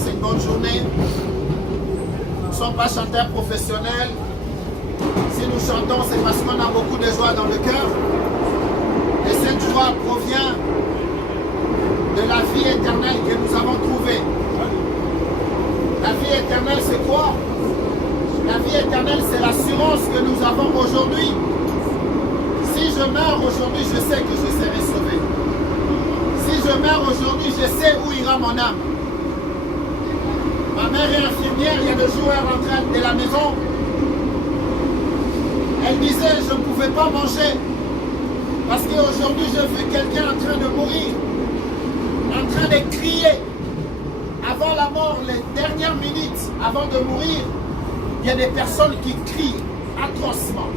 passé une bonne journée. Nous ne sommes pas chanteurs professionnels. Si nous chantons, c'est parce qu'on a beaucoup de joie dans le cœur. Et cette joie provient de la vie éternelle que nous avons trouvée. La vie éternelle, c'est quoi? La vie éternelle, c'est l'assurance que nous avons aujourd'hui. Si je meurs aujourd'hui, je sais que je serai sauvé. Si je meurs aujourd'hui, je sais où ira mon âme. Ma mère est infirmière, il y a 2 jours, elle rentrait de la maison. Elle disait, je ne pouvais pas manger. Parce qu'aujourd'hui, j'ai vu quelqu'un en train de mourir. En train de crier. Avant la mort, les dernières minutes, avant de mourir, il y a des personnes qui crient atrocement.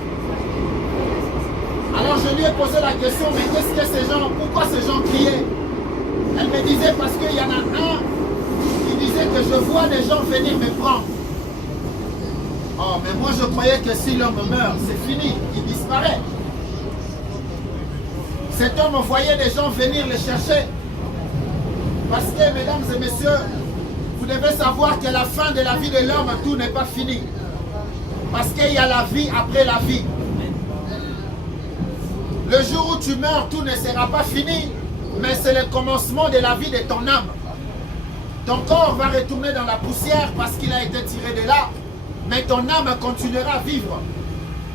Alors je lui ai posé la question, mais qu'est-ce que ces gens, pourquoi ces gens criaient? Elle me disait, parce qu'il y en a un qui disait que je vois des gens venir me prendre. Oh, mais moi je croyais que si l'homme meurt, c'est fini, il disparaît. Cet homme voyait des gens venir le chercher. Parce que, mesdames et messieurs, vous devez savoir qu'à la fin de la vie de l'homme, tout n'est pas fini. Parce qu'il y a la vie après la vie. Le jour où tu meurs, tout ne sera pas fini, mais c'est le commencement de la vie de ton âme. Ton corps va retourner dans la poussière parce qu'il a été tiré de là, mais ton âme continuera à vivre.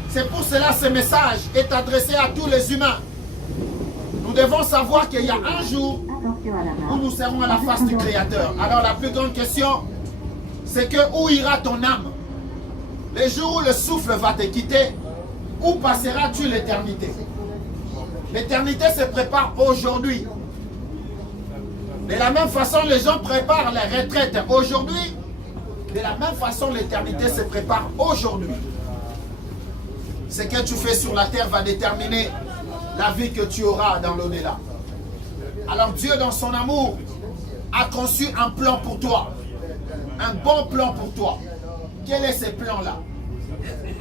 C'est pour cela que ce message est adressé à tous les humains. Nous devons savoir qu'il y a un jour où nous serons à la face du Créateur. Alors la plus grande question, c'est que où ira ton âme? Le jour où le souffle va te quitter, où passeras-tu l'éternité? L'éternité se prépare aujourd'hui. De la même façon, les gens préparent les retraites aujourd'hui. De la même façon, l'éternité se prépare aujourd'hui. Ce que tu fais sur la terre va déterminer la vie que tu auras dans l'au-delà. Alors Dieu, dans son amour, a conçu un plan pour toi. Un bon plan pour toi. Quel est ce plan-là?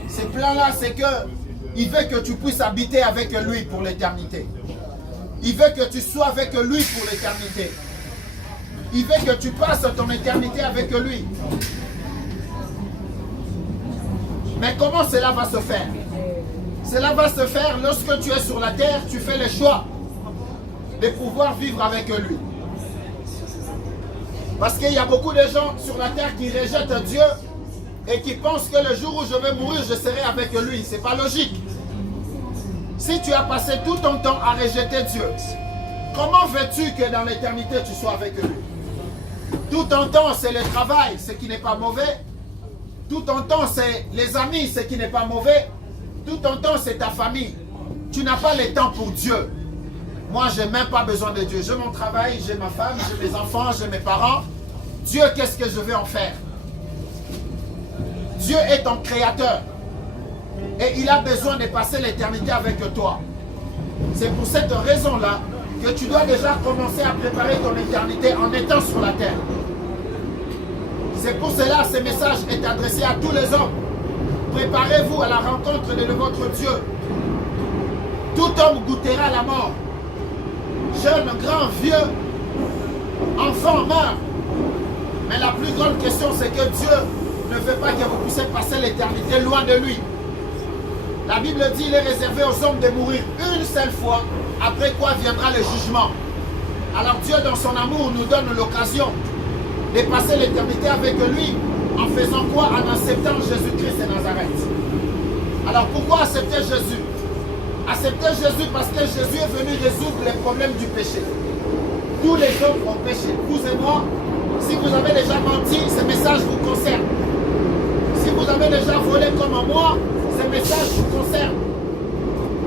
Ce plan-là, c'est que il veut que tu puisses habiter avec lui pour l'éternité. Il veut que tu sois avec lui pour l'éternité. Il veut que tu passes ton éternité avec lui. Mais comment cela va se faire? Cela va se faire lorsque tu es sur la terre, tu fais le choix de pouvoir vivre avec lui. Parce qu'il y a beaucoup de gens sur la terre qui rejettent Dieu et qui pensent que le jour où je vais mourir, je serai avec lui. Ce n'est pas logique. Si tu as passé tout ton temps à rejeter Dieu, comment veux-tu que dans l'éternité tu sois avec lui? Tout ton temps, c'est le travail, ce qui n'est pas mauvais. Tout ton temps, c'est les amis, ce qui n'est pas mauvais. Tout ton temps, c'est ta famille. Tu n'as pas le temps pour Dieu. Moi, je n'ai même pas besoin de Dieu. J'ai mon travail, j'ai ma femme, j'ai mes enfants, j'ai mes parents. Dieu, qu'est-ce que je vais en faire? Dieu est ton créateur. Et il a besoin de passer l'éternité avec toi. C'est pour cette raison-là que tu dois déjà commencer à préparer ton éternité en étant sur la terre. C'est pour cela que ce message est adressé à tous les hommes. Préparez-vous à la rencontre de votre Dieu. Tout homme goûtera la mort. Jeune, grand, vieux, enfant meurt. Mais la plus grande question, c'est que Dieu ne veut pas que vous puissiez passer l'éternité loin de lui. La Bible dit qu'il est réservé aux hommes de mourir une seule fois, après quoi viendra le jugement. Alors Dieu, dans son amour, nous donne l'occasion de passer l'éternité avec lui, en faisant quoi? En acceptant Jésus-Christ de Nazareth. Alors pourquoi accepter Jésus? Accepter Jésus parce que Jésus est venu résoudre les problèmes du péché. Tous les hommes ont péché. Vous et moi, si vous avez déjà menti, ce message vous concerne. Si vous avez déjà volé comme moi, ce message vous concerne.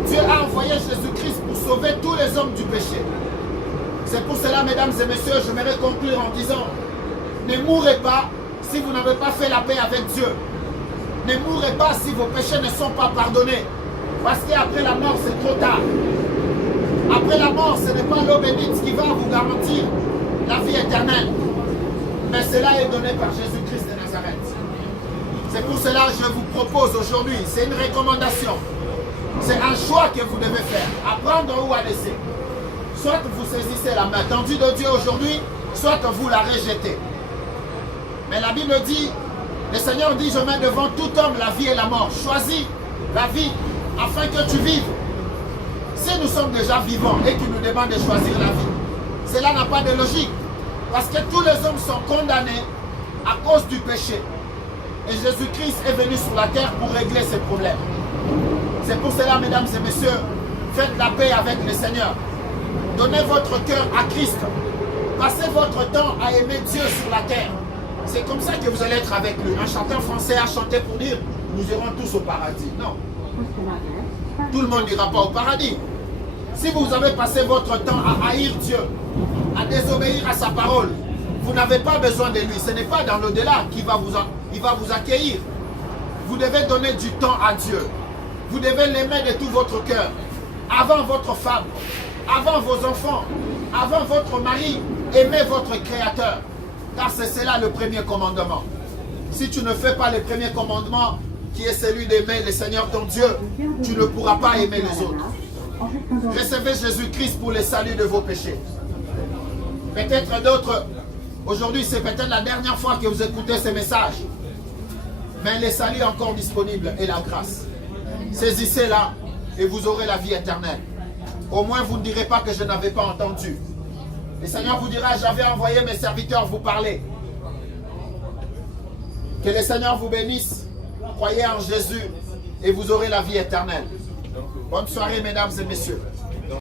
Dieu a envoyé Jésus-Christ pour sauver tous les hommes du péché. C'est pour cela, mesdames et messieurs, je j'aimerais conclure en disant, ne mourrez pas si vous n'avez pas fait la paix avec Dieu. Ne mourrez pas si vos péchés ne sont pas pardonnés. Parce qu'après la mort, c'est trop tard. Après la mort, ce n'est pas l'eau bénite qui va vous garantir la vie éternelle. Mais cela est donné par Jésus-Christ de Nazareth. C'est pour cela que je vous propose aujourd'hui, c'est une recommandation. C'est un choix que vous devez faire, à prendre ou à laisser. Soit vous saisissez la main tendue de Dieu aujourd'hui, soit vous la rejetez. Mais la Bible dit, le Seigneur dit, je mets devant tout homme la vie et la mort. Choisis la vie afin que tu vives. Si nous sommes déjà vivants et qu'il nous demande de choisir la vie, cela n'a pas de logique. Parce que tous les hommes sont condamnés à cause du péché. Et Jésus-Christ est venu sur la terre pour régler ces problèmes. C'est pour cela, mesdames et messieurs, faites la paix avec le Seigneur. Donnez votre cœur à Christ. Passez votre temps à aimer Dieu sur la terre. C'est comme ça que vous allez être avec lui. Un chanteur français a chanté pour dire, nous irons tous au paradis. Non. Tout le monde n'ira pas au paradis. Si vous avez passé votre temps à haïr Dieu, à désobéir à sa parole, vous n'avez pas besoin de lui. Ce n'est pas dans l'au-delà qu'il va vous accueillir. Vous devez donner du temps à Dieu. Vous devez l'aimer de tout votre cœur. Avant votre femme, avant vos enfants, avant votre mari, aimez votre Créateur. Car c'est cela le premier commandement. Si tu ne fais pas le premier commandement, qui est celui d'aimer le Seigneur ton Dieu, tu ne pourras pas aimer les autres. Recevez Jésus-Christ pour le salut de vos péchés. Peut-être d'autres, aujourd'hui c'est peut-être la dernière fois que vous écoutez ces messages. Mais le salut est encore disponible et la grâce. Saisissez-la et vous aurez la vie éternelle. Au moins vous ne direz pas que je n'avais pas entendu. Le Seigneur vous dira, j'avais envoyé mes serviteurs vous parler. Que le Seigneur vous bénisse. Croyez en Jésus et vous aurez la vie éternelle. Bonne soirée, mesdames et messieurs.